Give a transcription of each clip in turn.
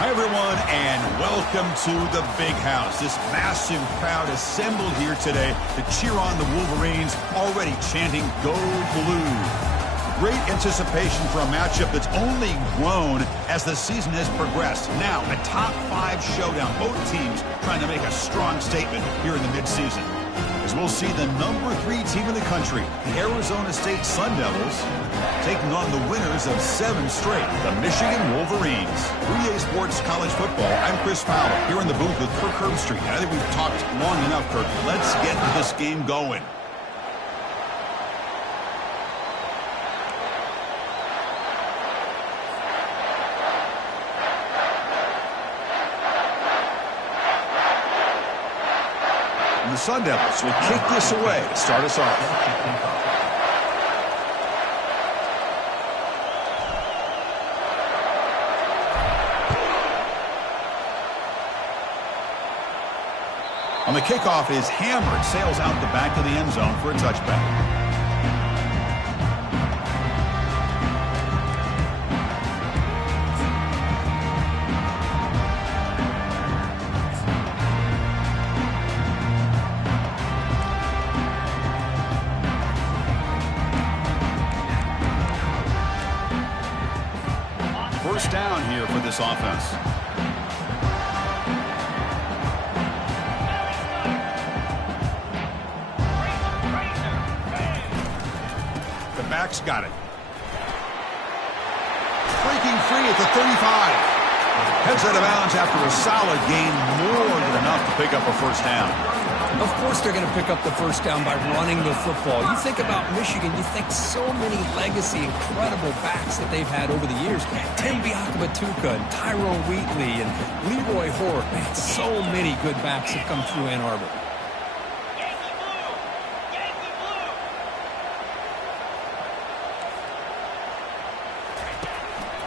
Hi, everyone, and welcome to the Big House. This massive crowd assembled here today to cheer on the Wolverines, already chanting, "Go Blue." Great anticipation for a matchup that's only grown as the season has progressed. Now, a top 5 showdown. Both teams trying to make a strong statement here in the midseason. As we'll see the number 3 team in the country, the Arizona State Sun Devils, taking on the winners of 7 straight, the Michigan Wolverines. 3A Sports College Football, I'm Chris Fowler, here in the booth with Kirk Herbstreit. I think we've talked long enough, Kirk. Let's get this game going. And the Sun Devils will kick this away to start us off. On the kickoff is hammered, sails out the back of the end zone for a touchback. First down here for this offense. The back's got it. Breaking free at the 35. Heads out of bounds after a solid gain, more than enough to pick up a first down. Of course they're going to pick up the first down by running the football. You think about Michigan, you think so many legacy, incredible backs that they've had over the years. Tim Biakabatuka and Tyrone Wheatley and Leroy Hort. Man, so many good backs have come through Ann Arbor.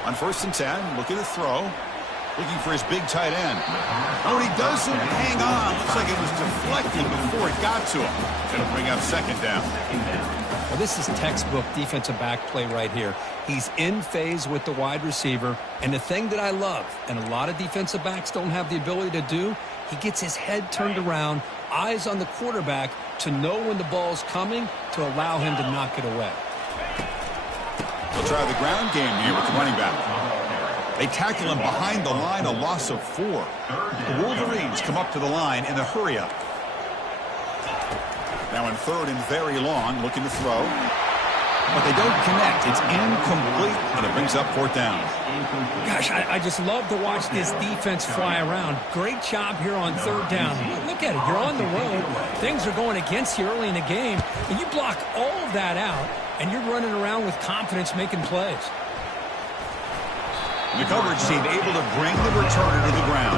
On 1st and 10, looking to throw. Looking for his big tight end. Oh, and he doesn't hang on. Looks like it was deflected before it got to him. It'll bring up 2nd down. Well, this is textbook defensive back play right here. He's in phase with the wide receiver. And the thing that I love, and a lot of defensive backs don't have the ability to do, he gets his head turned around, eyes on the quarterback to know when the ball's coming to allow him to knock it away. They'll try the ground game here with the running back. They tackle him behind the line, a loss of 4. The Wolverines come up to the line in a hurry-up. Now in 3rd and very long, looking to throw. But they don't connect. It's incomplete, and it brings up 4th down. Gosh, I just love to watch this defense fly around. Great job here on 3rd down. Look at it. You're on the road. Things are going against you early in the game, and you block all of that out, and you're running around with confidence making plays. The coverage team able to bring the returner to the ground.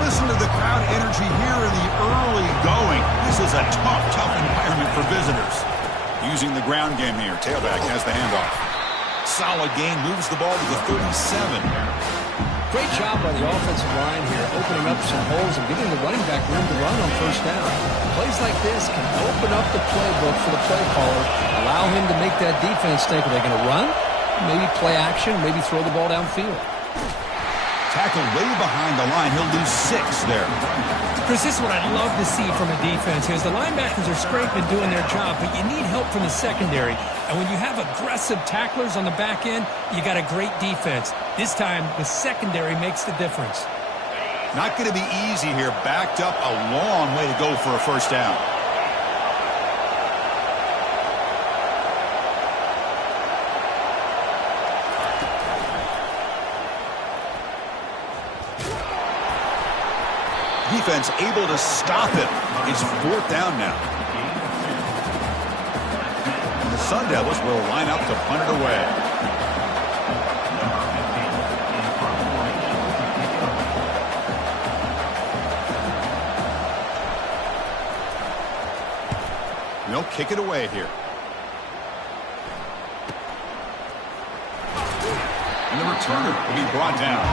Listen to the crowd energy here in the early going. This is a tough environment for visitors. Using the ground game here. Tailback has the handoff. Solid gain, moves the ball to the 37. Great job by the offensive line here, opening up some holes and giving the running back room to run on 1st down. Plays like this can open up the playbook for the play caller, allow him to make that defense think, are they going to run? Maybe play action, maybe throw the ball downfield. Tackled way behind the line. He'll lose 6 there. Chris, this is what I'd love to see from a defense is the linebackers are scraping doing their job, but you need help from the secondary. And when you have aggressive tacklers on the back end, you got a great defense. This time, the secondary makes the difference. Not going to be easy here. Backed up a long way to go for a first down. Defense able to stop it. It's 4th down now. And the Sun Devils will line up to punt it away. They'll kick it away here. And the returner will be brought down.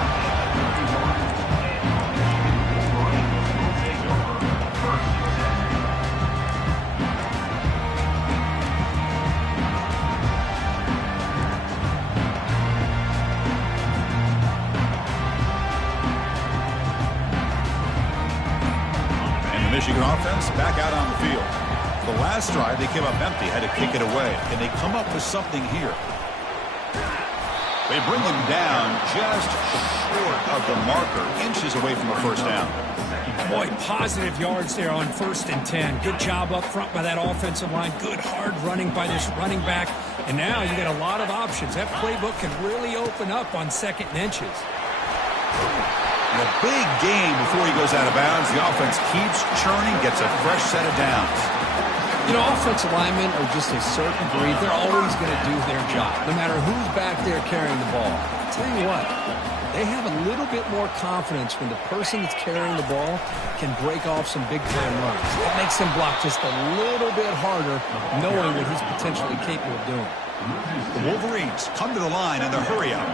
Michigan offense back out on the field. The last drive, they came up empty, had to kick it away. And they come up with something here. They bring him down just short of the marker, inches away from a first down. Boy, positive yards there on 1st and 10. Good job up front by that offensive line. Good hard running by this running back. And now you got a lot of options. That playbook can really open up on 2nd and inches. And a big gain before he goes out of bounds. The offense keeps churning, gets a fresh set of downs. You know, offensive linemen are just a certain breed. They're always going to do their job, no matter who's back there carrying the ball. I'll tell you what, they have a little bit more confidence when the person that's carrying the ball can break off some big-time runs. It makes him block just a little bit harder, knowing what he's potentially capable of doing. The Wolverines come to the line in the hurry-up.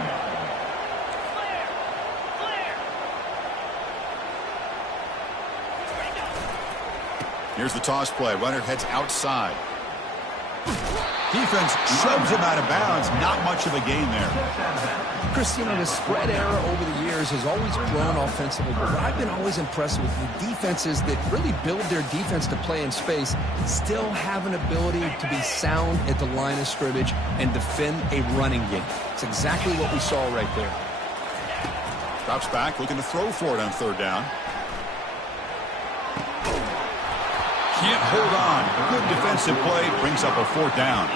Here's the toss play. Runner heads outside. Defense shoves him out of bounds. Not much of a gain there. Chris, you know, the spread era over the years has always grown offensively, but what I've been always impressed with the defenses that really build their defense to play in space still have an ability to be sound at the line of scrimmage and defend a running game. It's exactly what we saw right there. Drops back, looking to throw for it on 3rd down. Can't hold on. Good defensive play. Brings up a 4th down.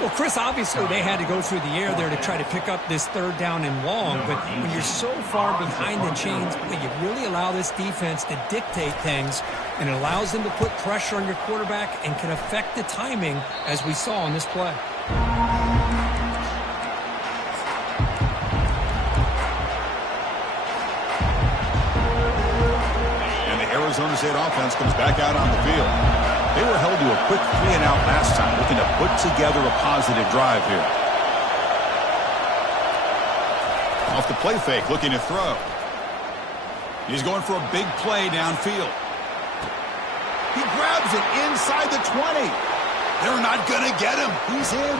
Well, Chris, obviously they had to go through the air there to try to pick up this 3rd down and long. But when you're so far behind the chains, you really allow this defense to dictate things. And it allows them to put pressure on your quarterback and can affect the timing, as we saw on this play. Arizona State offense comes back out on the field. They were held to a quick 3-and-out last time, looking to put together a positive drive here. Off the play fake, looking to throw. He's going for a big play downfield. He grabs it inside the 20. They're not going to get him. He's in.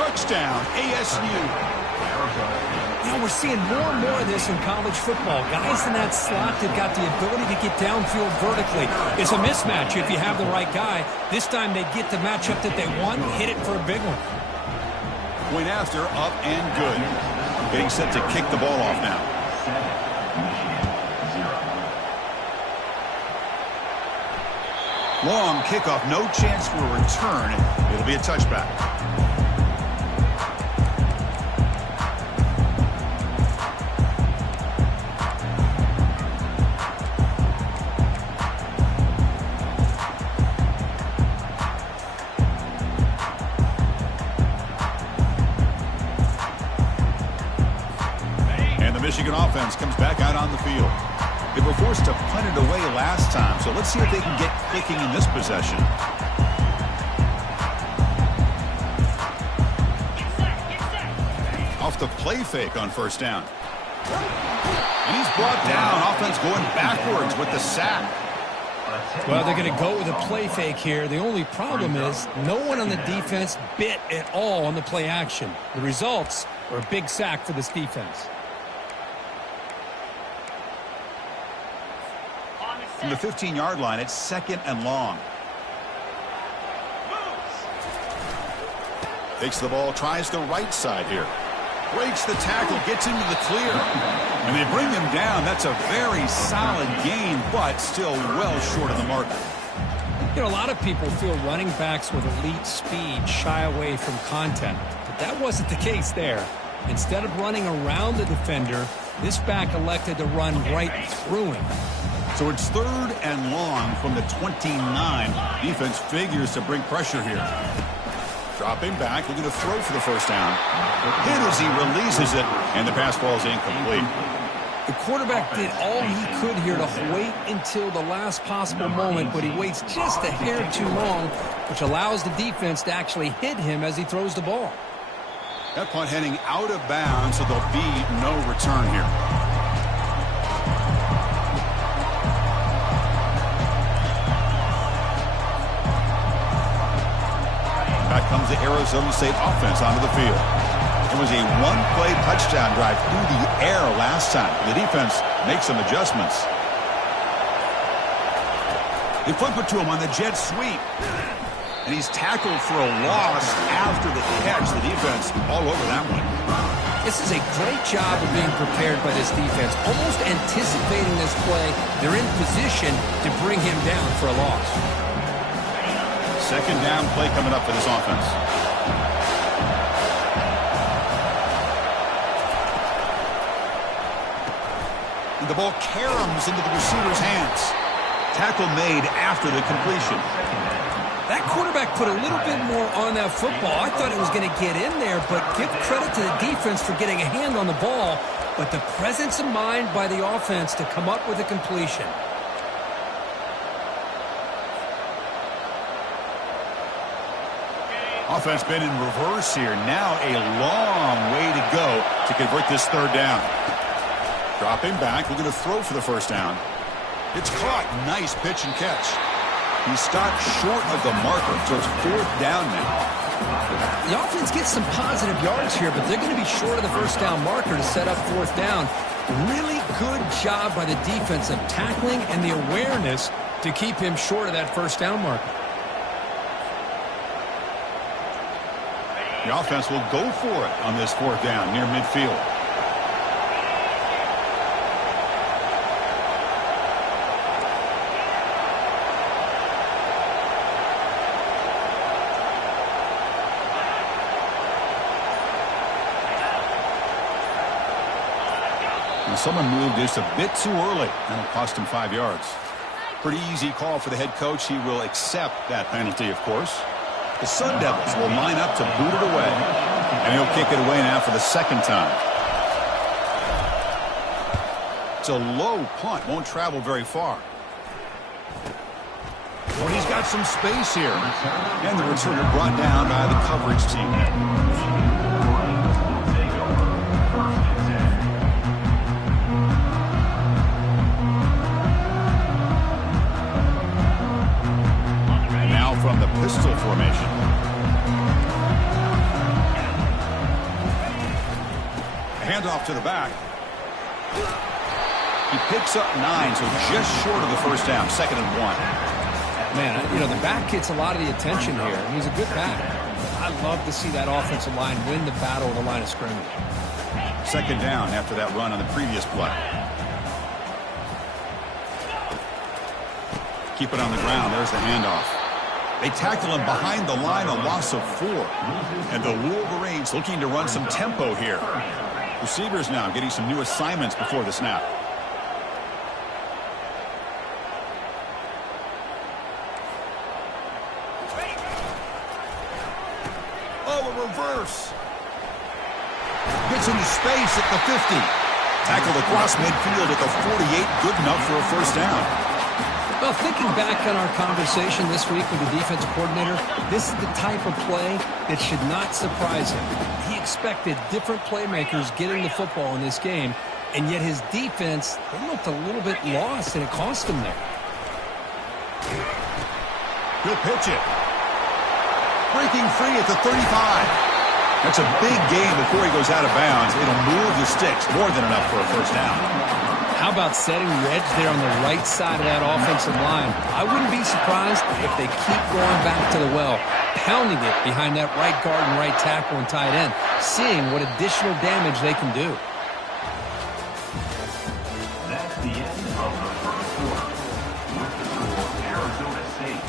Touchdown, ASU. You know, we're seeing more and more of this in college football. Guys in that slot that got the ability to get downfield vertically. It's a mismatch if you have the right guy. This time they get the matchup that they want, hit it for a big one. Point after, up and good. Getting set to kick the ball off now. Long kickoff, no chance for a return. It'll be a touchback. Michigan offense comes back out on the field. They were forced to punt it away last time, so let's see if they can get clicking in this possession. Off the play fake on 1st down. And he's brought down. Offense going backwards with the sack. Well, they're going to go with a play fake here. The only problem is no one on the defense bit at all on the play action. The results are a big sack for this defense. From the 15-yard line, it's 2nd and long. Takes the ball, tries the right side here. Breaks the tackle, gets into the clear. And they bring him down. That's a very solid gain, but still well short of the marker. You know, a lot of people feel running backs with elite speed shy away from contact. But that wasn't the case there. Instead of running around the defender, this back elected to run right through him. So it's 3rd and long from the 29. Defense figures to bring pressure here. Dropping back, looking to throw for the 1st down. Hit as he releases it, and the pass ball is incomplete. The quarterback did all he could here to wait until the last possible moment, but he waits just a hair too long, which allows the defense to actually hit him as he throws the ball. That punt heading out of bounds, so there'll be no return here. Back comes the Arizona State offense onto the field. It was a one-play touchdown drive through the air last time. The defense makes some adjustments. They flip it to him on the jet sweep. And he's tackled for a loss after the catch. The defense all over that one. This is a great job of being prepared by this defense. Almost anticipating this play. They're in position to bring him down for a loss. Second down play coming up for this offense. And the ball caroms into the receiver's hands. Tackle made after the completion. That quarterback put a little bit more on that football. I thought it was going to get in there, but give credit to the defense for getting a hand on the ball. But the presence of mind by the offense to come up with a completion. Offense been in reverse here. Now a long way to go to convert this third down. Dropping back. We're going to throw for the first down. It's caught. Nice pitch and catch. He stopped short of the marker, so it's fourth down now. The offense gets some positive yards here, but they're going to be short of the first down marker to set up fourth down. Really good job by the defense of tackling and the awareness to keep him short of that first down marker. The offense will go for it on this fourth down near midfield. And someone moved just a bit too early. That'll cost him 5 yards. Pretty easy call for the head coach. He will accept that penalty, of course. The Sun Devils will line up to boot it away. And he'll kick it away now for the second time. It's a low punt. Won't travel very far. Well, he's got some space here. And the returner brought down by the coverage team. From the pistol formation. A handoff to the back. He picks up 9, so just short of the first down. 2nd and 1. Man, you know, the back gets a lot of the attention here. He's a good back. I love to see that offensive line win the battle of the line of scrimmage. 2nd down after that run on the previous play. Keep it on the ground. There's the handoff. They tackle him behind the line, a loss of 4. And the Wolverines looking to run some tempo here. Receivers now getting some new assignments before the snap. Oh, a reverse. Gets into space at the 50. Tackled across midfield at the 48. Good enough for a first down. Well, thinking back on our conversation this week with the defensive coordinator, this is the type of play that should not surprise him. He expected different playmakers getting the football in this game, and yet his defense, they looked a little bit lost, and it cost him there. He'll pitch it. Breaking free at the 35. That's a big gain before he goes out of bounds. It'll move the sticks, more than enough for a first down. How about setting the edge there on the right side of that offensive line? I wouldn't be surprised if they keep going back to the well, pounding it behind that right guard and right tackle and tight end, seeing what additional damage they can do. That's the end of the first quarter. With the score, Arizona State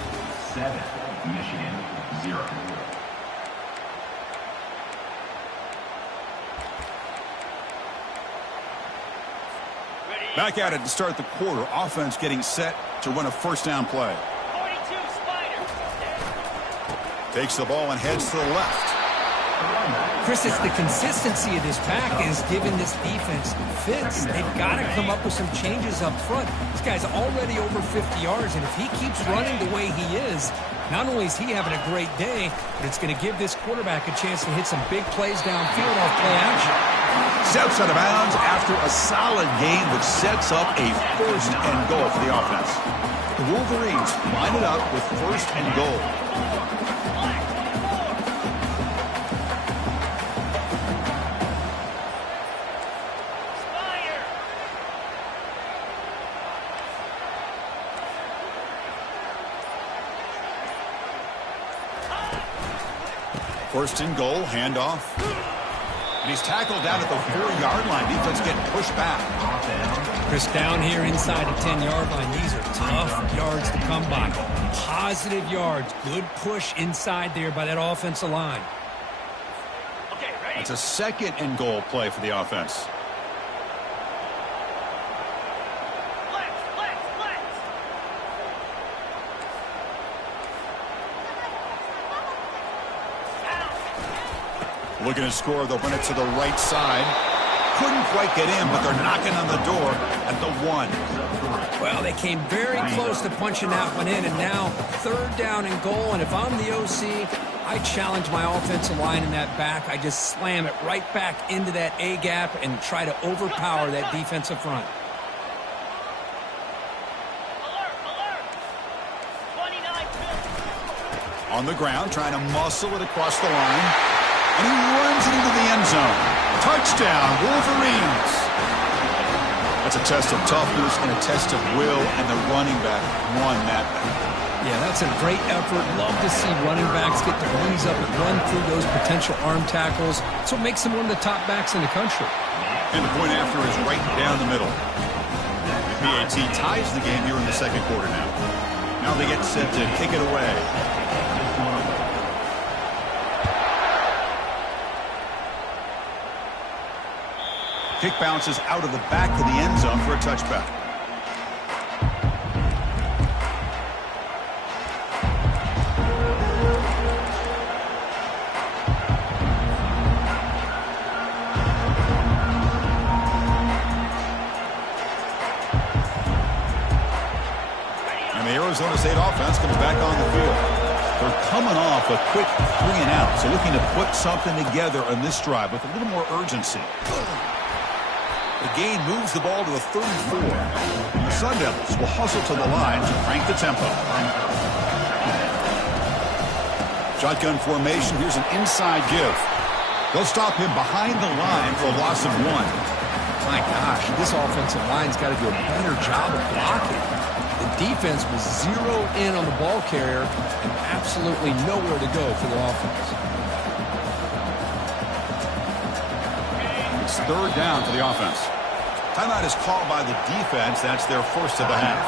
7, Michigan 0. Back at it to start the quarter. Offense getting set to run a first down play. 42 Spider. Takes the ball and heads to the left. Chris, it's the consistency of this pack is giving this defense fits. They've got to come up with some changes up front. This guy's already over 50 yards, and if he keeps running the way he is, not only is he having a great day, but it's going to give this quarterback a chance to hit some big plays downfield off play action. Steps out of bounds after a solid game, which sets up a first and goal for the offense. The Wolverines line it up with first and goal. First and goal, handoff. And he's tackled down at the 4-yard line. Defense getting pushed back. Chris, down here inside the 10-yard line, these are tough yards to come by. Positive yards. Good push inside there by that offensive line. It's a second and goal play for the offense. Looking to score, they'll run it to the right side. Couldn't quite get in, but they're knocking on the door at the 1. Well, they came very close to punching that one in, and now third down and goal. And if I'm the OC, I challenge my offensive line in that back. I just slam it right back into that A-gap and try to overpower that defensive front. On the ground, trying to muscle it across the line. And he runs it into the end zone. Touchdown, Wolverines. That's a test of toughness and a test of will, and the running back won that battle. Yeah, that's a great effort. Love to see running backs get their knees up and run through those potential arm tackles. That's what makes them one of the top backs in the country. And the point after is right down the middle. PAT ties the game here in the second quarter now. Now they get set to kick it away. Kick bounces out of the back of the end zone for a touchback. And the Arizona State offense comes back on the field. They're coming off a quick 3-and-out, so looking to put something together on this drive with a little more urgency. The gain moves the ball to the 34. And the Sun Devils will hustle to the line to crank the tempo. Shotgun formation. Here's an inside give. They'll stop him behind the line for a loss of 1. My gosh, this offensive line's got to do a better job of blocking. The defense was zeroed in on the ball carrier and absolutely nowhere to go for the offense. It's third down for the offense. Timeout is called by the defense. That's their first of the half.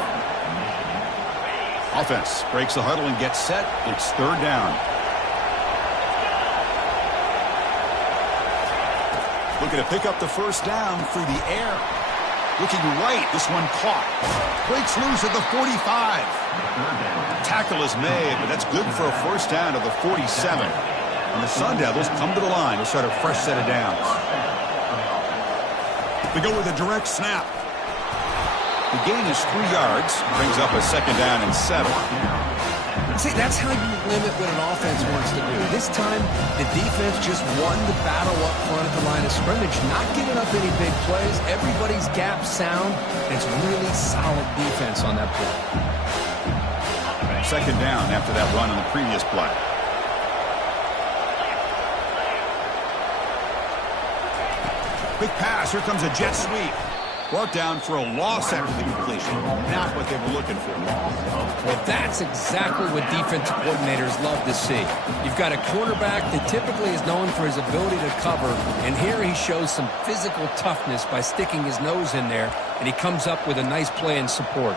Offense breaks the huddle and gets set. It's third down. Looking to pick up the first down through the air. Looking right. This one caught. Breaks loose at the 45. Tackle is made, but that's good for a first down to the 47. And the Sun Devils come to the line to start a fresh set of downs. We go with a direct snap. The gain is 3 yards. Brings up a second down and 7. See, that's how you limit what an offense wants to do. This time, the defense just won the battle up front at the line of scrimmage, not giving up any big plays. Everybody's gap sound. And it's really solid defense on that play. Second down after that run on the previous play. Quick pass. Here comes a jet sweep. Brought down for a loss after the completion. Not what they were looking for. Well, that's exactly what defensive coordinators love to see. You've got a quarterback that typically is known for his ability to cover, and here he shows some physical toughness by sticking his nose in there, and he comes up with a nice play in support.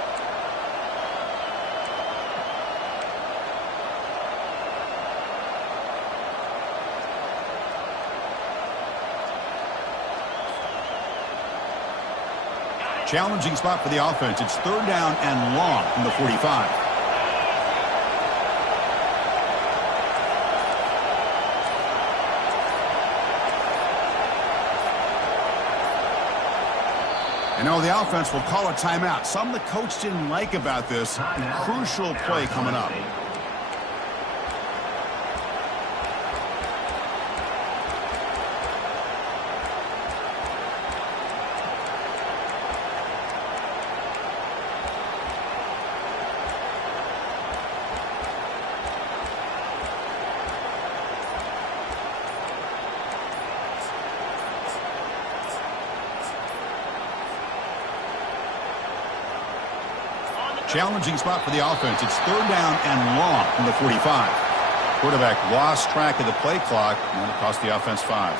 Challenging spot for the offense. It's third down and long from the 45. And now the offense will call a timeout. Something the coach didn't like about this. Crucial play coming up. Challenging spot for the offense. It's third down and long from the 45. Quarterback lost track of the play clock, and it cost the offense 5.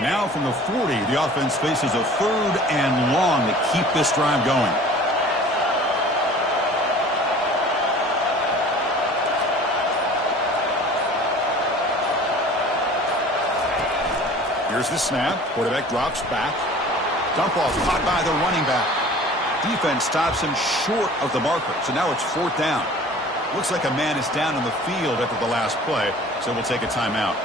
Now from the 40, the offense faces a 3rd and long to keep this drive going. Here's the snap. Quarterback drops back. Dump off caught by the running back. Defense stops him short of the marker, so now it's 4th down. Looks like a man is down on the field after the last play, so we'll take a timeout.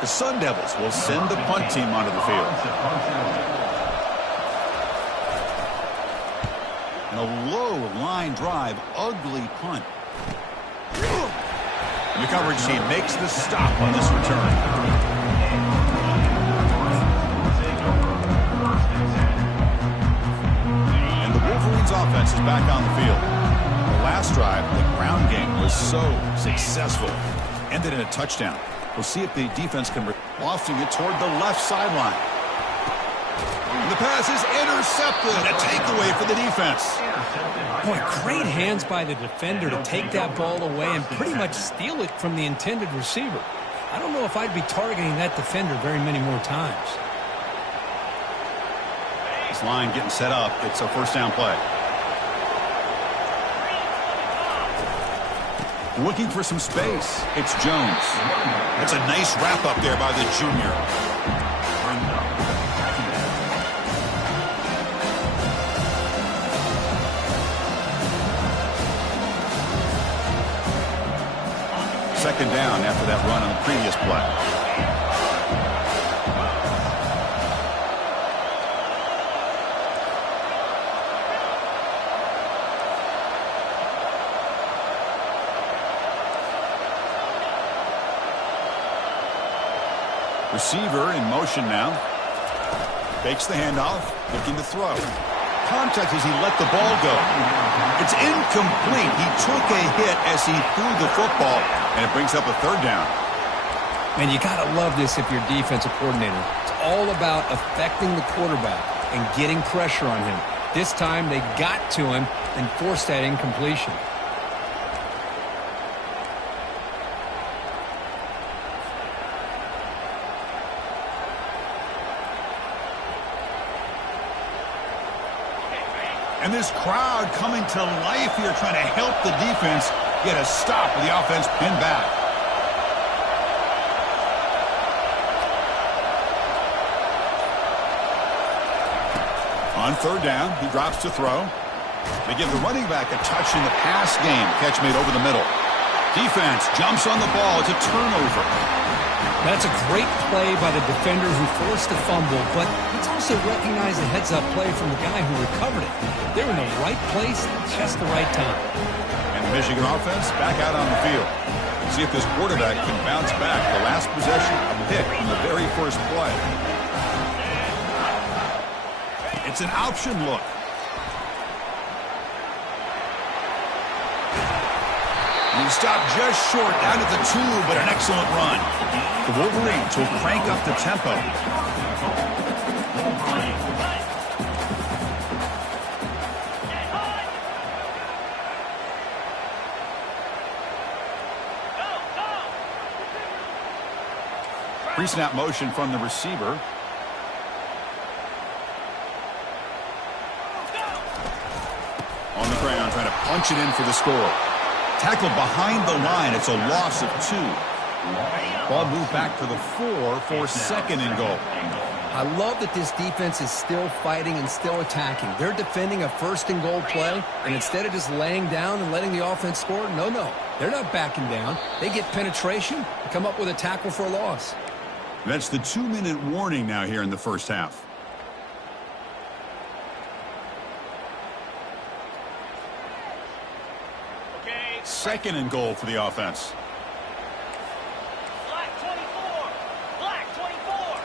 The Sun Devils will send the punt team onto the field. And a low line drive, ugly punt. And the coverage team makes the stop on this return. And the Wolverines offense is back on the field. The last drive, the ground game was so successful. Ended in a touchdown. We'll see if the defense can lofting it toward the left sideline. And the pass is intercepted. A takeaway for the defense. Boy, great hands by the defender to take that ball away and pretty much steal it from the intended receiver. I don't know if I'd be targeting that defender very many more times. This line getting set up. It's a 1st down play. Looking for some space. It's Jones. That's a nice wrap up there by the junior. Second down after that run on the previous play. Receiver in motion now. Fakes the handoff, looking to throw. Contact as he let the ball go. It's incomplete. He took a hit as he threw the football, and it brings up a 3rd down. Man, you got to love this if you're a defensive coordinator. It's all about affecting the quarterback and getting pressure on him. This time they got to him and forced that incompletion. And this crowd coming to life here, trying to help the defense get a stop with the offense pinned back. On 3rd down, he drops to throw. They give the running back a touch in the pass game. Catch made over the middle. Defense jumps on the ball. It's a turnover. That's a great play by the defender who forced the fumble, but let's also recognize the heads-up play from the guy who recovered it. They're in the right place at just the right time. And the Michigan offense back out on the field. See if this quarterback can bounce back. The last possession, a pick from the very first play. It's an option look. He stopped just short, down at the 2, but an excellent run. The Wolverines will crank up the tempo. Pre-snap motion from the receiver. On the ground, trying to punch it in for the score. Tackled behind the line. It's a loss of 2. Ball moved back to the 4 for 2nd and goal. I love that this defense is still fighting and still attacking. They're defending a 1st and goal play, and instead of just laying down and letting the offense score, no. They're not backing down. They get penetration and come up with a tackle for a loss. That's the 2-minute warning now here in the first half. Second and goal for the offense. Black 24. Black 24.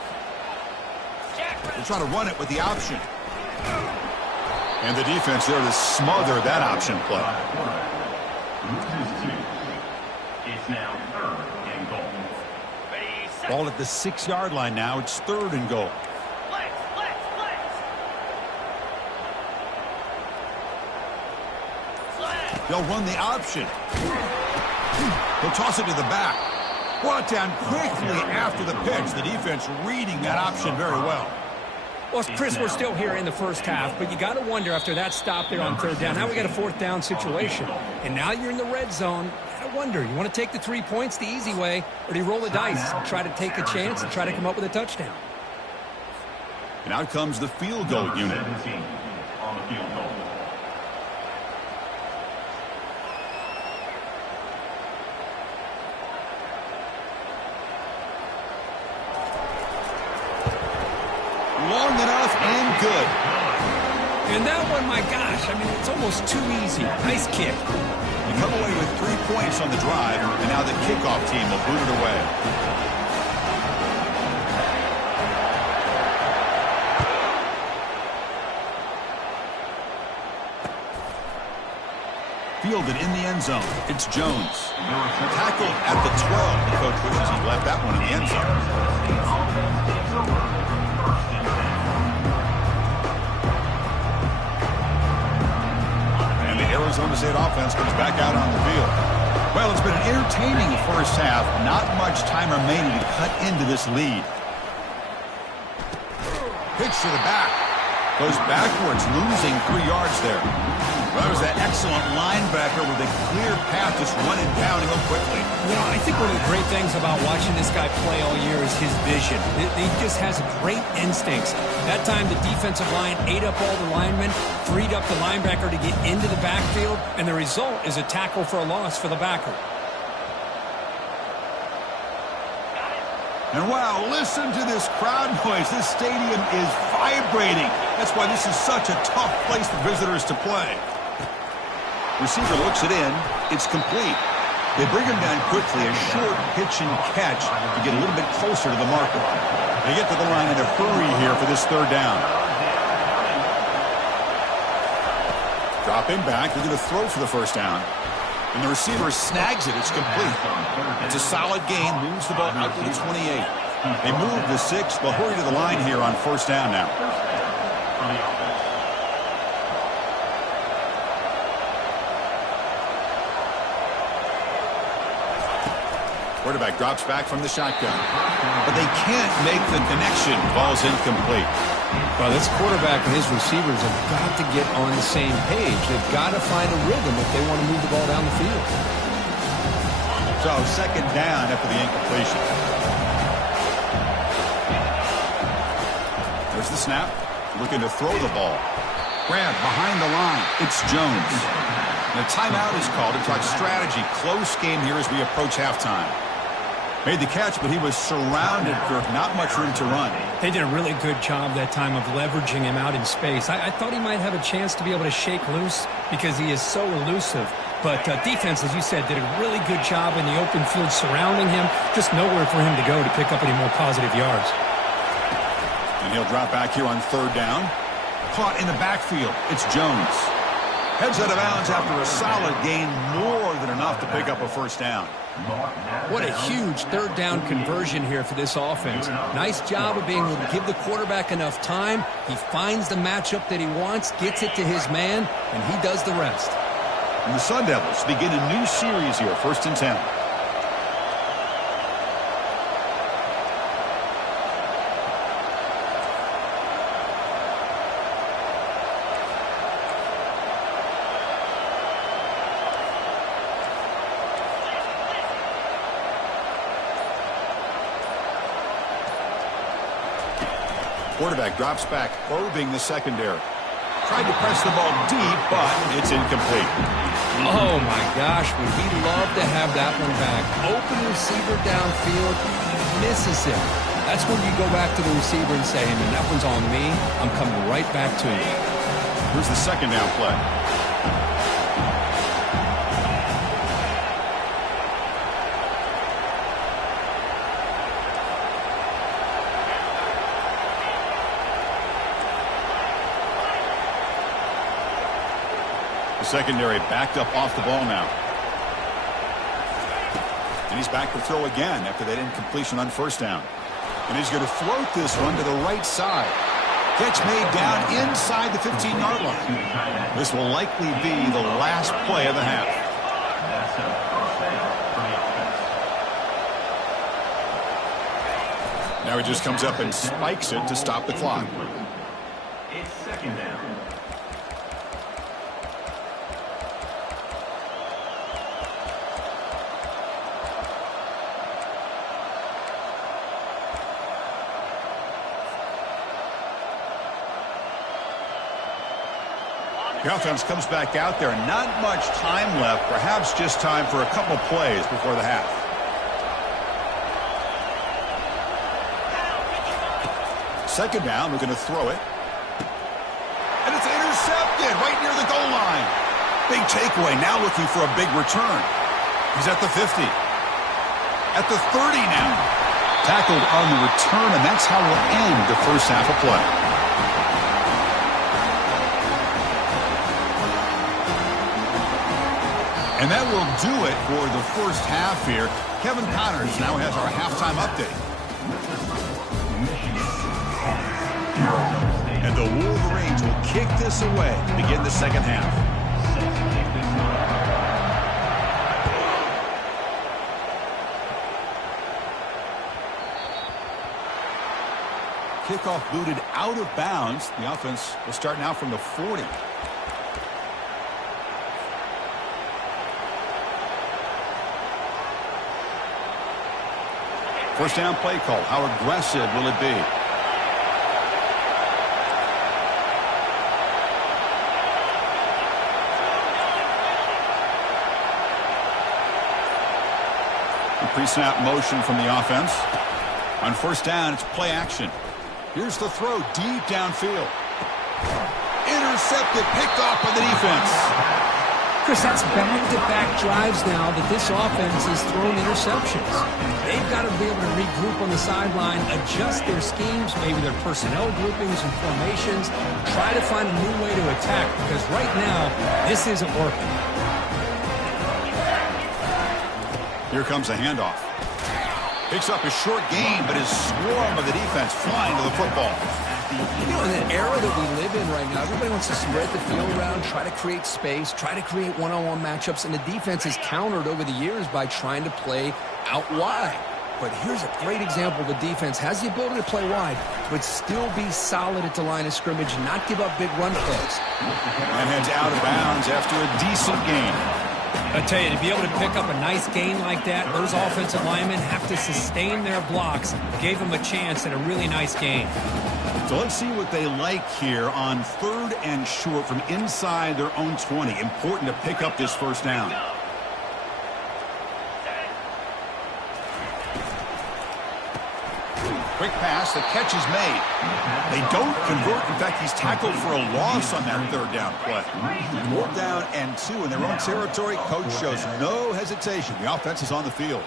They're trying to run it with the option. And the defense there to smother that option play. Loses 2. It's now 3rd and goal. Ready, set. Ball at the 6-yard line now. It's 3rd and goal. Flex. Flag. They'll run the option. They'll toss it to the back. Brought down quickly after the pitch. The defense reading that option very well. Well, Chris, we're still here in the first half, but you got to wonder after that stop there on 3rd down. Now we got a 4th down situation, and now you're in the red zone. You got to wonder, you want to take the 3 points the easy way, or do you roll the dice, try to take a chance and try to come up with a touchdown? And out comes the field goal unit. 17 on the field goal. Long enough and good. And that one, my gosh, I mean, it's almost too easy. Nice kick. You come away with 3 points on the drive, and now the kickoff team will boot it away. Fielded in the end zone. It's Jones. Tackled at the 12. The coach wishes he left that one in the end zone. Arizona State offense comes back out on the field. Well, it's been an entertaining first half. Not much time remaining to cut into this lead. Pitch to the back. Goes backwards, losing 3 yards there. Well, that was that excellent linebacker with a clear path just running down him quickly. You know, I think one of the great things about watching this guy play all year is his vision. He just has great instincts. That time, the defensive line ate up all the linemen, freed up the linebacker to get into the backfield, and the result is a tackle for a loss for the backer. And wow, listen to this crowd noise. This stadium is vibrating. That's why this is such a tough place for visitors to play. Receiver looks it in. It's complete. They bring him down quickly, a short pitch and catch to get a little bit closer to the marker. They get to the line in a hurry here for this 3rd down. Drop him back. They're going to throw for the 1st down. And the receiver snags it. It's complete. It's a solid gain. Moves the ball out to the 28. They move the 6. They'll hurry to the line here on 1st down now. Quarterback drops back from the shotgun. But they can't make the connection. Ball's incomplete. Well, this quarterback and his receivers have got to get on the same page. They've got to find a rhythm if they want to move the ball down the field. So 2nd down after the incompletion. There's the snap. Looking to throw the ball. Grab behind the line. It's Jones. And a timeout is called to talk strategy. Close game here as we approach halftime. Made the catch, but he was surrounded for not much room to run. They did a really good job that time of leveraging him out in space. I thought he might have a chance to be able to shake loose because he is so elusive. But defense, as you said, did a really good job in the open field surrounding him. Just nowhere for him to go to pick up any more positive yards. And he'll drop back here on 3rd down. Caught in the backfield. It's Jones. Heads out of bounds after a solid gain, more than enough to pick up a 1st down. What a huge 3rd down conversion here for this offense. Nice job of being able to give the quarterback enough time. He finds the matchup that he wants, gets it to his man, and he does the rest. And the Sun Devils begin a new series here, 1st and 10. Quarterback drops back, probing the secondary. Tried to press the ball deep, but it's incomplete. Oh, my gosh, would he love to have that one back. Open receiver downfield, he misses it. That's when you go back to the receiver and say, hey, man, that one's on me. I'm coming right back to you. Here's the 2nd down play. The secondary backed up off the ball now. And he's back to throw again after that incompletion on first down. And he's going to float this one to the right side. Catch made down inside the 15-yard line. This will likely be the last play of the half. That's a first down for the offense. Now he just comes up and spikes it to stop the clock. It's second down. The offense comes back out there. Not much time left. Perhaps just time for a couple plays before the half. Second down, we're going to throw it. And it's intercepted right near the goal line. Big takeaway, now looking for a big return. He's at the 50. At the 30 now. Tackled on the return, and that's how we'll end the first half of play. And that will do it for the first half here. Kevin Connors now has our halftime update. And the Wolverines will kick this away to begin the second half. Kickoff booted out of bounds. The offense will start now from the 40. First down play call. How aggressive will it be? Pre-snap motion from the offense. On first down, it's play action. Here's the throw deep downfield. Intercepted, picked off by the defense. Chris, that's back-to-back drives now that this offense has thrown interceptions. They've got to be able to regroup on the sideline, adjust their schemes, maybe their personnel groupings and formations, try to find a new way to attack, because right now, this isn't working. Here comes a handoff. Picks up a short gain, but his swarm of the defense flying to the football. You know, in the era that we live in right now, everybody wants to spread the field around, try to create space, try to create one-on-one matchups, and the defense has countered over the years by trying to play out wide. But here's a great example. The defense has the ability to play wide, but still be solid at the line of scrimmage and not give up big run plays. And heads out of bounds after a decent gain. I tell you, to be able to pick up a nice gain like that, those offensive linemen have to sustain their blocks. Gave them a chance at a really nice gain. So let's see what they like here on third and short from inside their own 20. Important to pick up this first down. Quick pass, the catch is made. They don't convert. In fact, he's tackled for a loss on that third down play. 4th down and 2 in their own territory. Coach shows no hesitation. The offense is on the field.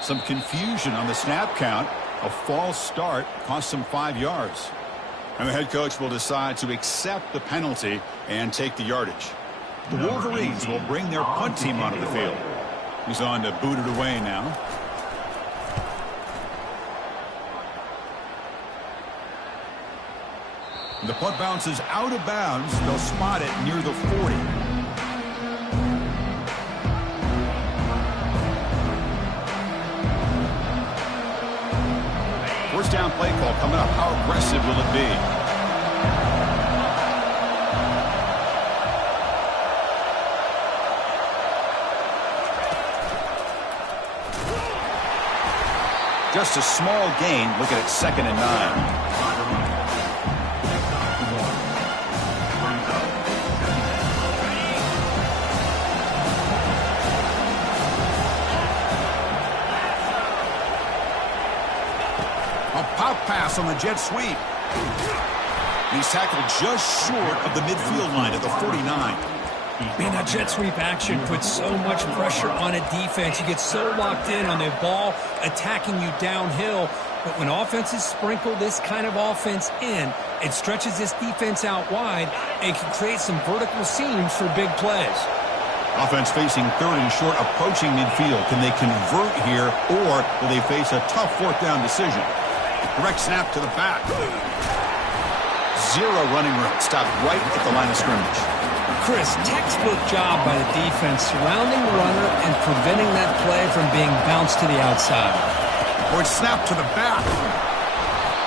Some confusion on the snap count. A false start cost them 5 yards. And the head coach will decide to accept the penalty and take the yardage. The Wolverines will bring their punt team onto the field. He's on to boot it away now. The punt bounces out of bounds. They'll spot it near the 40. First down play call coming up. How aggressive will it be? Just a small gain. Looking at 2nd and 9. Pop pass on the jet sweep. He's tackled just short of the midfield line at the 49. Man, that jet sweep action puts so much pressure on a defense. You get so locked in on the ball attacking you downhill. But when offenses sprinkle this kind of offense in, It stretches this defense out wide and can create some vertical seams for big plays. Offense facing 3rd and short, approaching midfield. Can they convert here, or will they face a tough 4th down decision? Direct snap to the back. Zero running room. Stopped right at the line of scrimmage. Chris, textbook job by the defense surrounding the runner and preventing that play from being bounced to the outside. Or it's snapped to the back.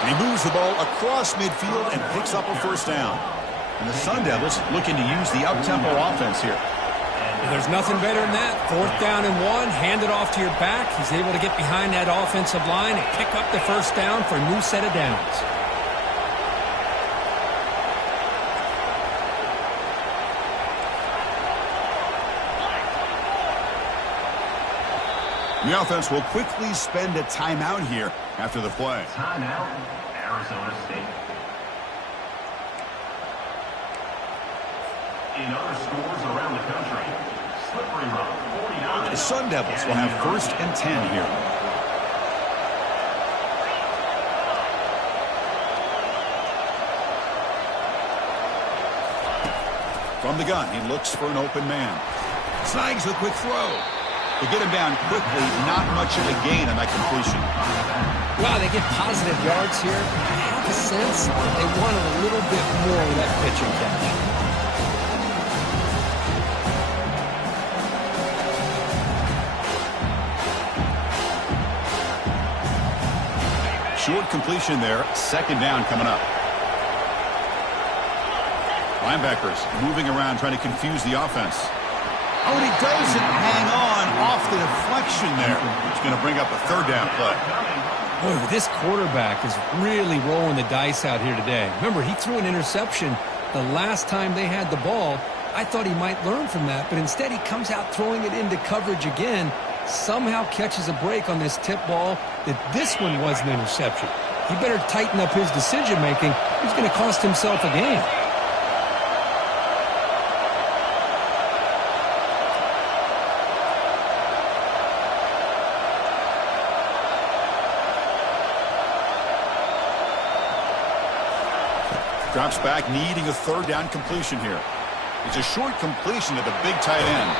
And he moves the ball across midfield and picks up a 1st down. And the Sun Devils looking to use the up-tempo offense here. There's nothing better than that. 4th down and 1, hand it off to your back. He's able to get behind that offensive line and pick up the 1st down for a new set of downs. The offense will quickly spend a timeout here after the play. Timeout, Arizona State. In other schools around the country, Slippery Rock, 49. The Sun Devils will have 1st and 10 here. From the gun, he looks for an open man. Snags the quick throw. They get him down quickly, not much of a gain on that completion. Wow, they get positive yards here. I have a sense that they wanted a little bit more of that pitch and catch. Short completion there, 2nd down coming up. Linebackers moving around, trying to confuse the offense. Oh, and he doesn't hang on off the deflection there. It's going to bring up a 3rd down play. Boy, this quarterback is really rolling the dice out here today. Remember, he threw an interception the last time they had the ball. I thought he might learn from that, but instead he comes out throwing it into coverage again. Somehow catches a break on this tip ball that this one was an interception. He better tighten up his decision-making. He's going to cost himself a game. Drops back, needing a 3rd down completion here. It's a short completion to the big tight end.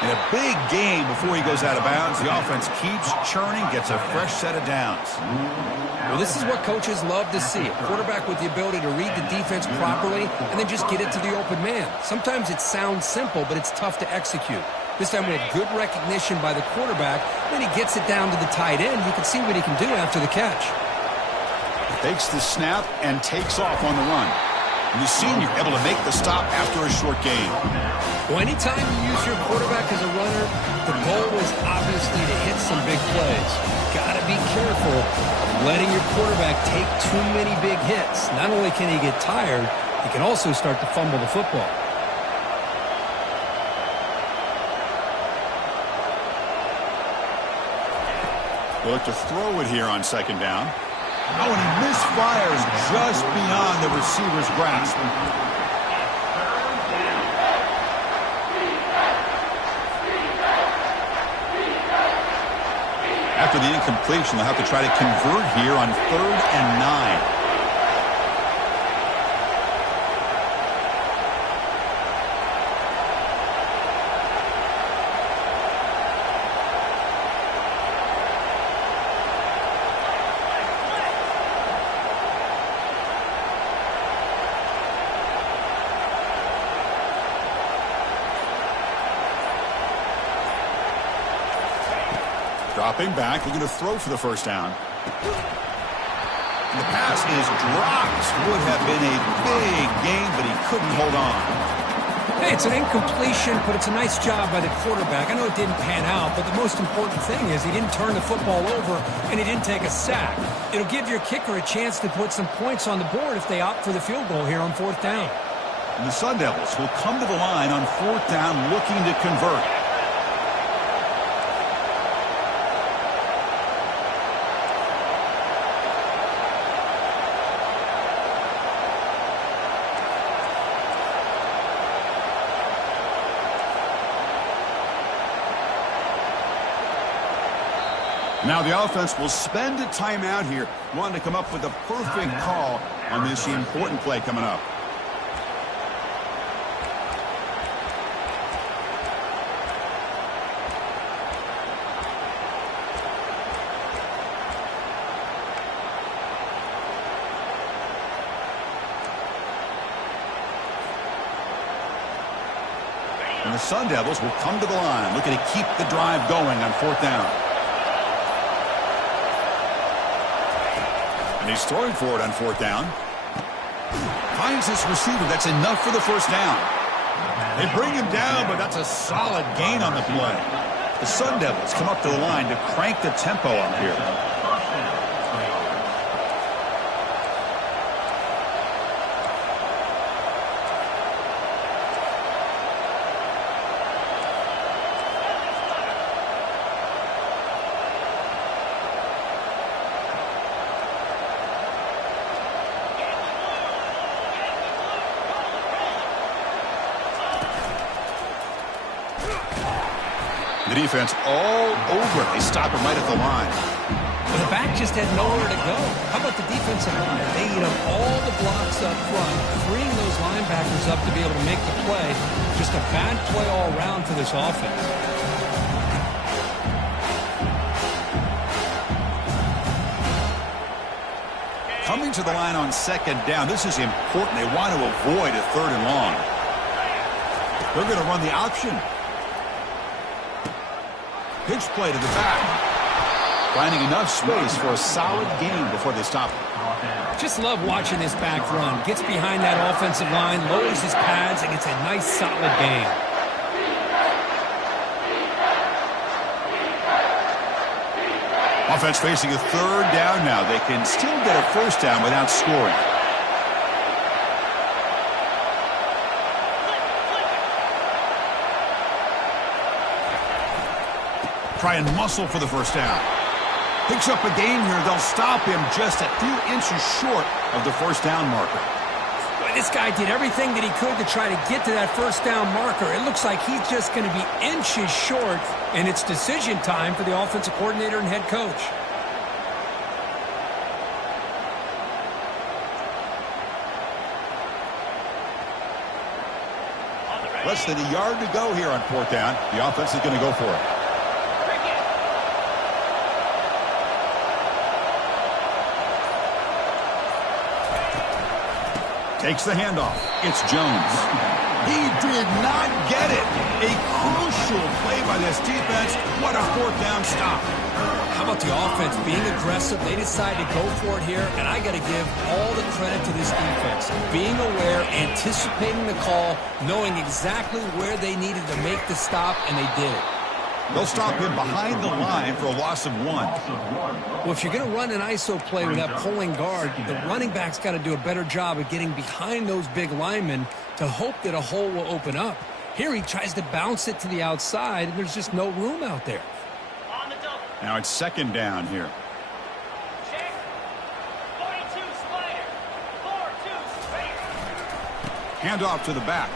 And a big game before he goes out of bounds. The offense keeps churning, gets a fresh set of downs. Well, this is what coaches love to see. A quarterback with the ability to read the defense properly and then just get it to the open man. Sometimes it sounds simple, but it's tough to execute. This time we have good recognition by the quarterback. Then he gets it down to the tight end. You can see what he can do after the catch. Takes the snap and takes off on the run. And the senior able to make the stop after a short gain. Well, anytime you use your quarterback as a runner, the goal is obviously to hit some big plays. Got to be careful of letting your quarterback take too many big hits. Not only can he get tired, he can also start to fumble the football. They'll look to throw it here on 2nd down. Oh, and he misfires just beyond the receiver's grasp. After the incompletion, they'll have to try to convert here on 3rd and 9. Dropping back, looking to throw for the 1st down. And the pass is dropped. Would have been a big gain, but he couldn't hold on. Hey, it's an incompletion, but it's a nice job by the quarterback. I know it didn't pan out, but the most important thing is he didn't turn the football over and he didn't take a sack. It'll give your kicker a chance to put some points on the board if they opt for the field goal here on 4th down. And the Sun Devils will come to the line on 4th down looking to convert. Now the offense will spend a timeout here, wanting to come up with a perfect call on this important play coming up. And the Sun Devils will come to the line, looking to keep the drive going on 4th down. And he's throwing for it on 4th down. Finds this receiver. That's enough for the first down. They bring him down, but that's a solid gain on the play. The Sun Devils come up to the line to crank the tempo up here. The defense all over. They stop him right at the line. Well, the back just had nowhere to go. How about the defensive line? They eat up all the blocks up front, freeing those linebackers up to be able to make the play. Just a bad play all around for this offense. Coming to the line on 2nd down. This is important. They want to avoid a 3rd and long. They're going to run the option. Pitch play to the back. Finding enough space for a solid gain before they stop him. Just love watching this back run. Gets behind that offensive line, lowers his pads, and gets a nice solid gain. Offense facing a 3rd down now. They can still get a 1st down without scoring. Try and muscle for the 1st down. Picks up a gain here. They'll stop him just a few inches short of the 1st down marker. Well, this guy did everything that he could to try to get to that 1st down marker. It looks like he's just going to be inches short, and it's decision time for the offensive coordinator and head coach. Less than a yard to go here on 4th down. The offense is going to go for it. Takes the handoff. It's Jones. He did not get it. A crucial play by this defense. What a 4th down stop. How about the offense being aggressive? They decided to go for it here, and I got to give all the credit to this defense. Being aware, anticipating the call, knowing exactly where they needed to make the stop, and they did it. They'll stop him behind the line for a loss of 1. Well, if you're going to run an ISO play with that pulling guard, the running back's got to do a better job of getting behind those big linemen to hope that a hole will open up. Here he tries to bounce it to the outside, and there's just no room out there. Now it's 2nd down here. Check. 42 spider. 4-2 space. Handoff to the back.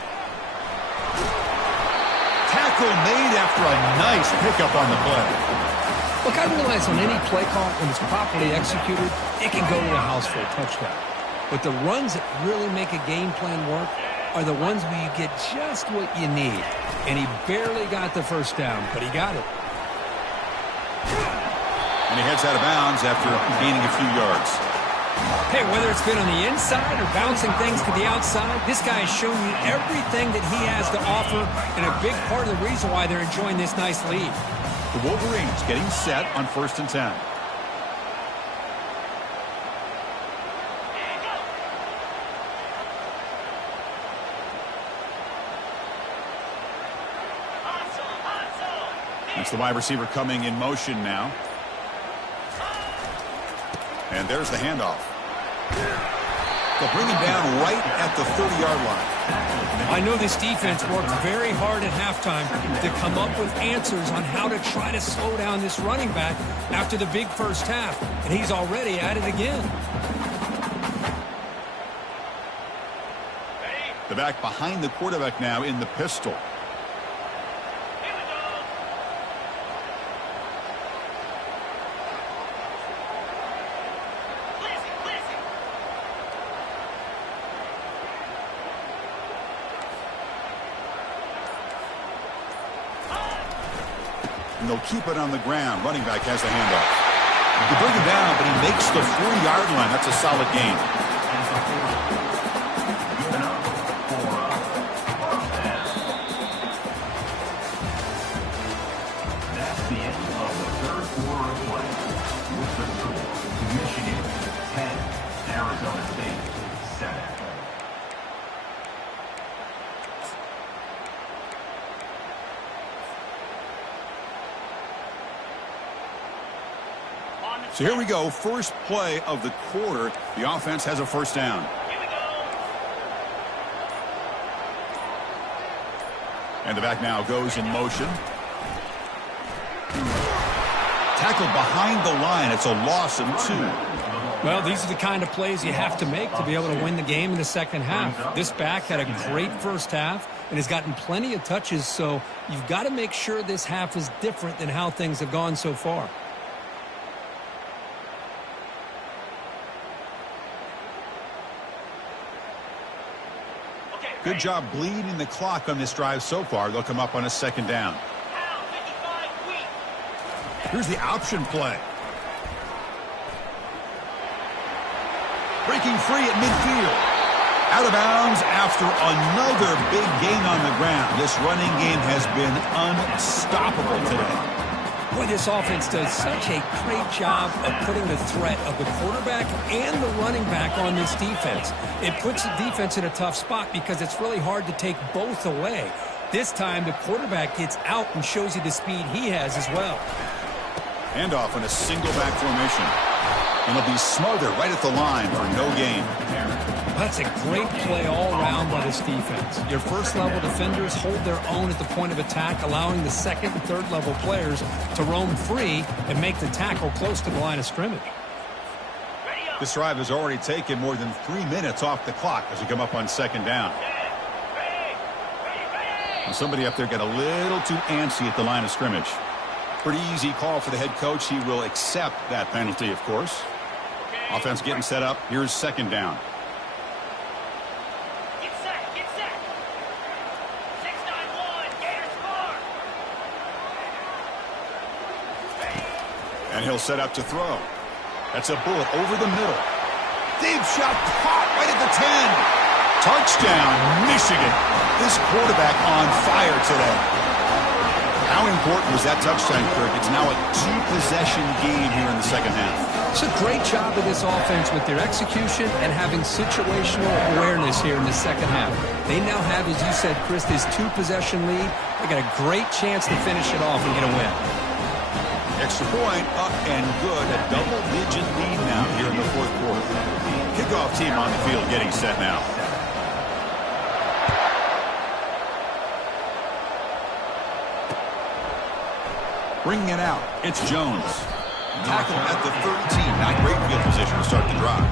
Tackle made after a nice pickup on the play. Look, I realize on any play call, when it's properly executed, it can go to the house for a touchdown. But the runs that really make a game plan work are the ones where you get just what you need. And he barely got the 1st down, but he got it. And he heads out of bounds after gaining a few yards. Hey, whether it's been on the inside or bouncing things to the outside, this guy has shown you everything that he has to offer, and a big part of the reason why they're enjoying this nice lead. The Wolverines getting set on 1st and 10. That's the wide receiver coming in motion now. And there's the handoff. They'll bring him down right at the 30-yard line. I know this defense worked very hard at halftime to come up with answers on how to try to slow down this running back after the big 1st half, and he's already at it again. The back behind the quarterback now in the pistol. and they'll keep it on the ground. Running back has the handoff. They bring him down, but he makes the 4-yard line. That's a solid gain. That's the end of the third quarter of play. With the score, Michigan 10, Arizona State 7. So here we go. First play of the quarter. The offense has a first down. Here we go. And the back now goes in motion. Tackled behind the line. It's a loss of 2. Well, these are the kind of plays you have to make to be able to win the game in the second half. This back had a great first half and has gotten plenty of touches, so you've got to make sure this half is different than how things have gone so far. Good job bleeding the clock on this drive so far. They'll come up on a second down. Pound 55 weak. Here's the option play. Breaking free at midfield. Out of bounds after another big gain on the ground. This running game has been unstoppable today. Boy, this offense does such a great job of putting the threat of the quarterback and the running back on this defense. It puts the defense in a tough spot because it's really hard to take both away. This time, the quarterback gets out and shows you the speed he has as well. Handoff in a single back formation. And it'll be smothered right at the line for no gain. That's a great play all around by this defense. Your first-level defenders hold their own at the point of attack, allowing the second and third-level players to roam free and make the tackle close to the line of scrimmage. This drive has already taken more than 3 minutes off the clock as we come up on second down. And somebody up there got a little too antsy at the line of scrimmage. Pretty easy call for the head coach. He will accept that penalty, of course. Offense getting set up. Here's second down. Get set, get set. 6-9-1, Gators score. And he'll set up to throw. That's a bullet over the middle. Deep shot caught right at the 10. Touchdown, Michigan. This quarterback on fire today. How important was that touchdown, Kirk? It's now a 2-possession game here in the second half. It's a great job of this offense with their execution and having situational awareness here in the second half. They now have, as you said, Chris, this 2-possession lead. They got a great chance to finish it off and get a win. Extra point, up and good. A double-digit lead now here in the fourth quarter. Kickoff team on the field getting set now. Bringing it out, it's Jones. Tackle at the 13. Not great field position to start the drive.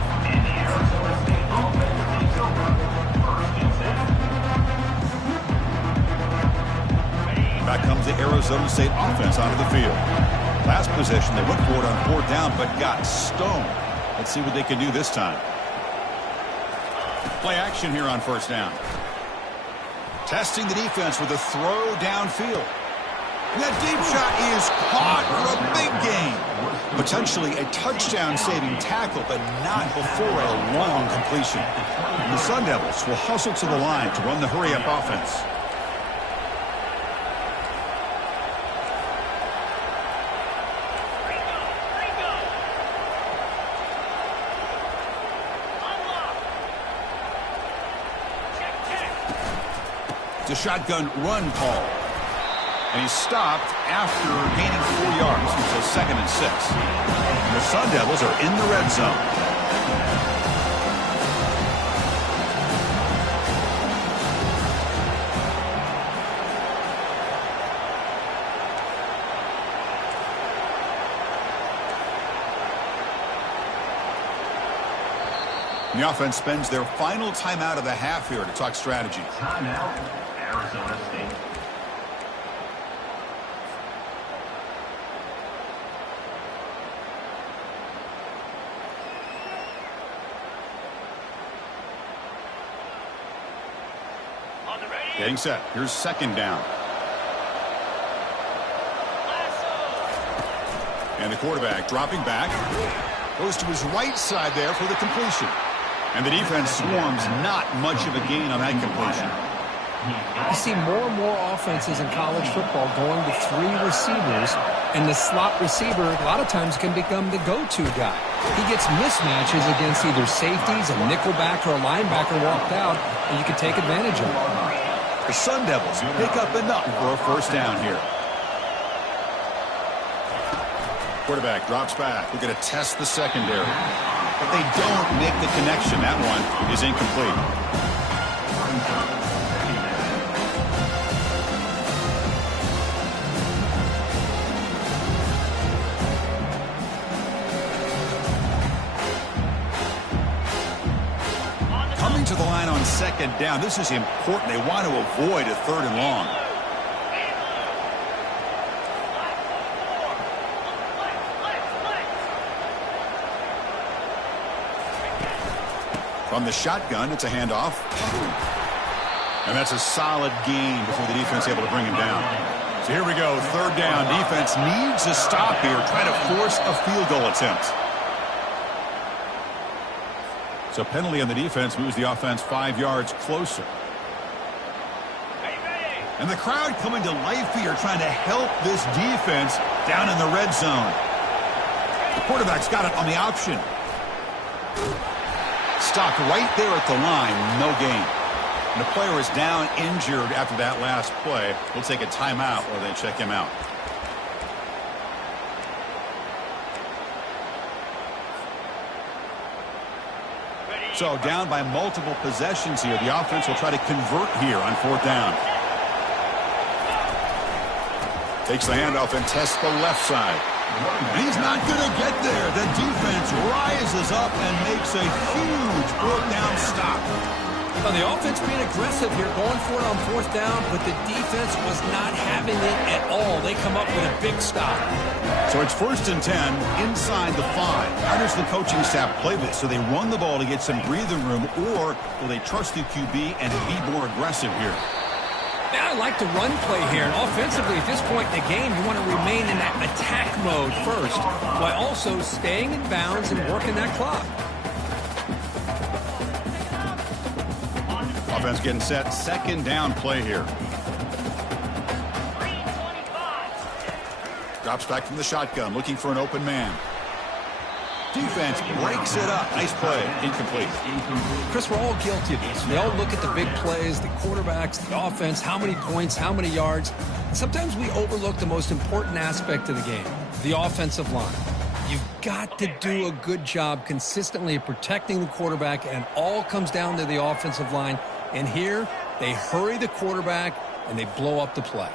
Back comes the Arizona State offense onto the field. Last possession, they went for it on fourth down, but got stoned. Let's see what they can do this time. Play action here on first down. Testing the defense with a throw downfield. And that deep shot is caught for a big gain. Potentially a touchdown-saving tackle, but not before a long completion. The Sun Devils will hustle to the line to run the hurry-up offense. It's a shotgun run call. And he's stopped after gaining 4 yards. So second and 6. And the Sun Devils are in the red zone. The offense spends their final timeout of the half here to talk strategy. Timeout, Arizona State. Getting set. Here's second down. Lasso. And the quarterback dropping back. Goes to his right side there for the completion. And the defense swarms, not much of a gain on that completion. You see more and more offenses in college football going to 3 receivers, and the slot receiver a lot of times can become the go-to guy. He gets mismatches against either safeties, a nickelback, or a linebacker walked out, and you can take advantage of it. The Sun Devils pick up enough for a first down here. Quarterback drops back. We're going to test the secondary. But they don't make the connection. That one is incomplete. Coming to the line on second down. This is important. They want to avoid a 3rd and long. From the shotgun, it's a handoff. And that's a solid gain before the defense able to bring him down. So here we go, 3rd down. Defense needs a stop here, try to force a field goal attempt. So penalty on the defense moves the offense 5 yards closer. And the crowd coming to life here, trying to help this defense down in the red zone. The quarterback's got it on the option. Stopped right there at the line, no gain. And the player is down injured after that last play. We'll take a timeout or they check him out. So down by multiple possessions here. The offense will try to convert here on 4th down. Takes the handoff and tests the left side. He's not going to get there. The defense rises up and makes a huge 4th down stop. Well, the offense being aggressive here, going for it on 4th down, but the defense was not having it at all. They come up with a big stop. So it's 1st and 10 inside the 5. How does the coaching staff play this? So they run the ball to get some breathing room, or will they trust the QB and be more aggressive here? Now I like the run play here. And offensively, at this point in the game, you want to remain in that attack mode first, while also staying in bounds and working that clock. Offense getting set. 2nd down play here. Drops back from the shotgun, looking for an open man. Defense breaks it up. Nice play. Incomplete. Chris, we're all guilty of this. We all look at the big plays, the quarterbacks, the offense, how many points, how many yards. And sometimes we overlook the most important aspect of the game, the offensive line. You've got to do a good job consistently of protecting the quarterback, and it all comes down to the offensive line. And here, they hurry the quarterback, and they blow up the play.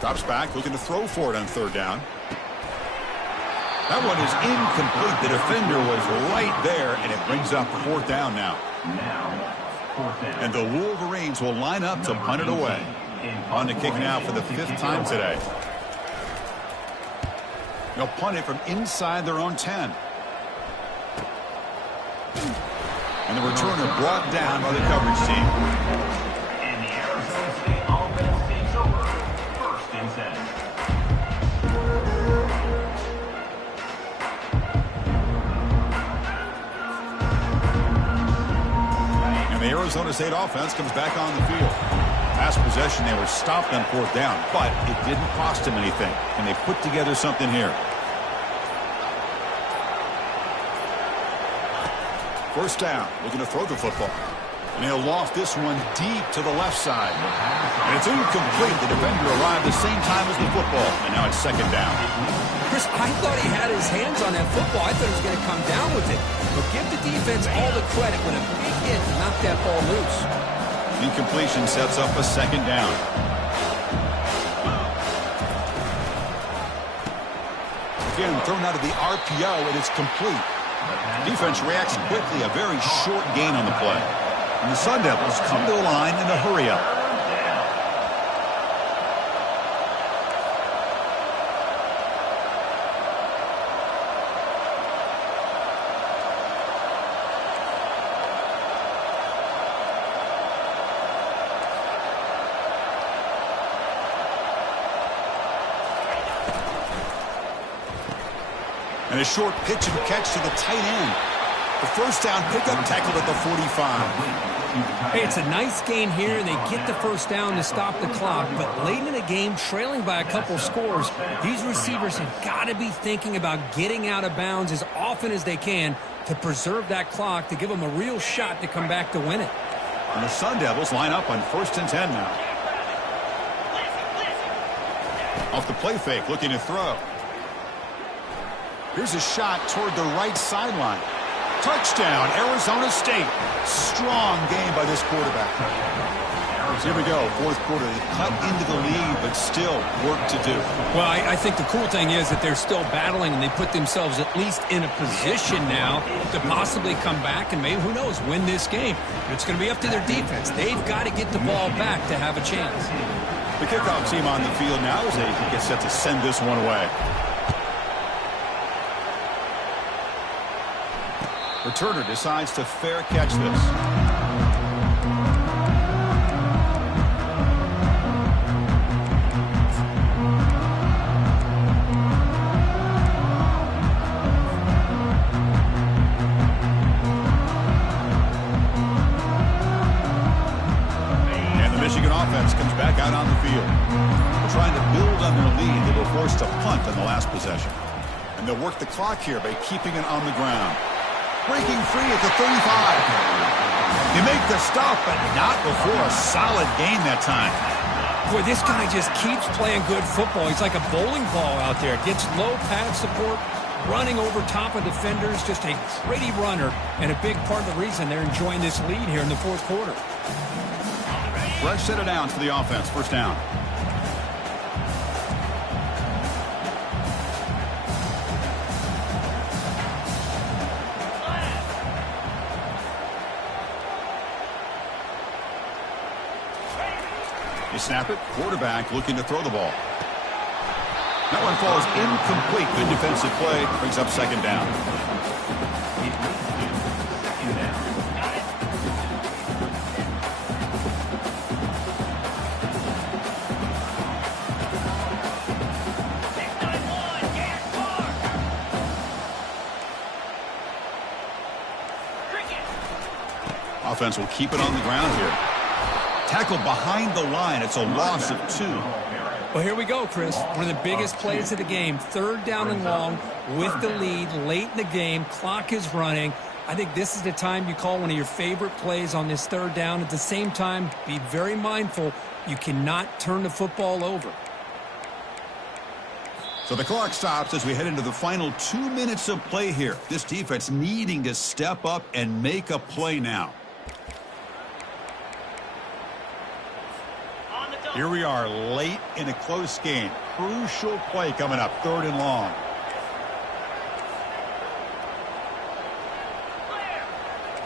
Drops back, looking to throw for it on 3rd down. That one is incomplete. The defender was right there, and it brings up 4th down now. And the Wolverines will line up to punt it away. On to kick now for the 5th time today. They'll punt it from inside their own 10. And the returner brought down by the coverage team. And the Arizona State offense takes over. 1st and 10. And the Arizona State offense comes back on the field. Last possession, they were stopped on 4th down, but it didn't cost them anything. And they put together something here. 1st down, looking to throw the football. And he'll loft this one deep to the left side. And it's incomplete. The defender arrived the same time as the football. And now it's 2nd down. Chris, I thought he had his hands on that football. I thought he was going to come down with it. But give the defense all the credit when a big hit to knock that ball loose. Incompletion sets up a 2nd down. Again, thrown out of the RPO, and it's complete. Defense reacts quickly, a very short gain on the play. And the Sun Devils come to the line in a hurry-up. And a short pitch and catch to the tight end. The first down pickup tackled at the 45. Hey, it's a nice gain here, and they get the first down to stop the clock. But late in the game, trailing by a couple scores, these receivers have got to be thinking about getting out of bounds as often as they can to preserve that clock, to give them a real shot to come back to win it. And the Sun Devils line up on 1st and 10 now. Off the play fake, looking to throw. Here's a shot toward the right sideline. Touchdown, Arizona State. Strong game by this quarterback. Here we go, 4th quarter. They cut into the lead, but still work to do. Well, I think the cool thing is that they're still battling, and they put themselves at least in a position now to possibly come back and maybe, who knows, win this game. It's going to be up to their defense. They've got to get the ball back to have a chance. The kickoff team on the field now as they get set to send this one away. Returner decides to fair catch this. And the Michigan offense comes back out on the field. They're trying to build on their lead. They were forced to punt on the last possession. And they'll work the clock here by keeping it on the ground. Breaking free at the 35. They make the stop, but not before a solid gain that time. Boy, this guy just keeps playing good football. He's like a bowling ball out there. Gets low pad support, running over top of defenders. Just a gritty runner, and a big part of the reason they're enjoying this lead here in the 4th quarter. Fresh set of downs for the offense. 1st down. They snap it. Quarterback looking to throw the ball. That one falls incomplete. Good defensive play. Brings up 2nd down. Offense will keep it on the ground here. Tackled behind the line. It's a loss of 2. Well, here we go, Chris. One of the biggest plays of the game. 3rd down and long with the lead late in the game. Clock is running. I think this is the time you call one of your favorite plays on this 3rd down. At the same time, be very mindful. You cannot turn the football over. So the clock stops as we head into the final 2 minutes of play here. This defense needing to step up and make a play now. Here we are late in a close game. Crucial play coming up. 3rd and long.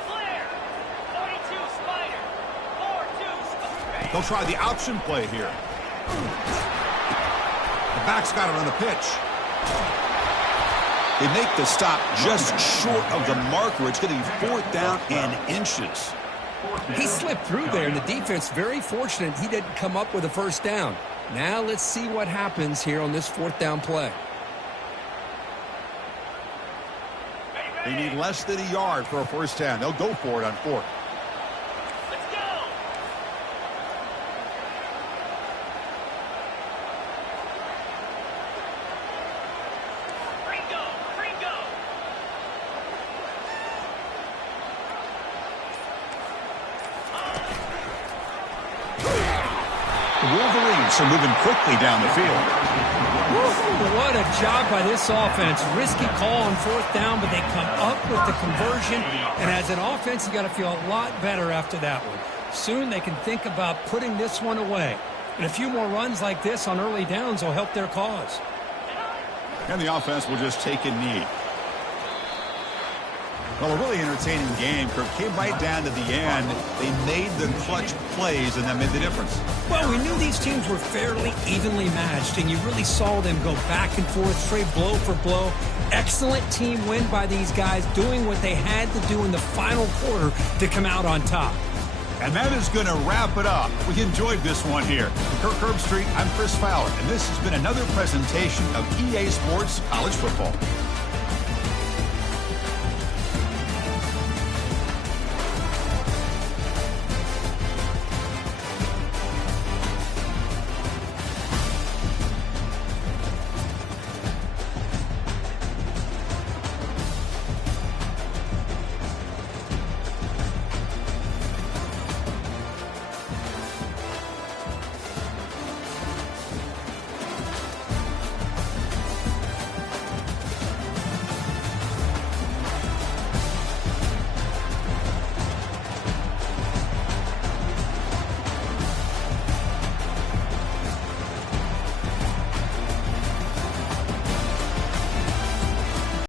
Clear. 42 Spider. 4-2 Spider. They'll try the option play here. The back's got it on the pitch. They make the stop just short of the marker. It's going to be 4th down and inches. He slipped through there, and the defense very fortunate he didn't come up with a 1st down. Now let's see what happens here on this 4th down play. They need less than a yard for a 1st down. They'll go for it on 4th. Let's go. Ringo. The Wolverines are moving quickly down the field. What a job by this offense. Risky call on 4th down, but they come up with the conversion. And as an offense, you got to feel a lot better after that one. Soon they can think about putting this one away. And a few more runs like this on early downs will help their cause. And the offense will just take a knee. Well, a really entertaining game. Kirk came right down to the end. They made the clutch plays, and that made the difference. Well, we knew these teams were fairly evenly matched, and you really saw them go back and forth, straight blow for blow. Excellent team win by these guys, doing what they had to do in the final quarter to come out on top. And that is going to wrap it up. We enjoyed this one here. From Kirk Herbstreit, I'm Chris Fowler, and this has been another presentation of EA Sports College Football.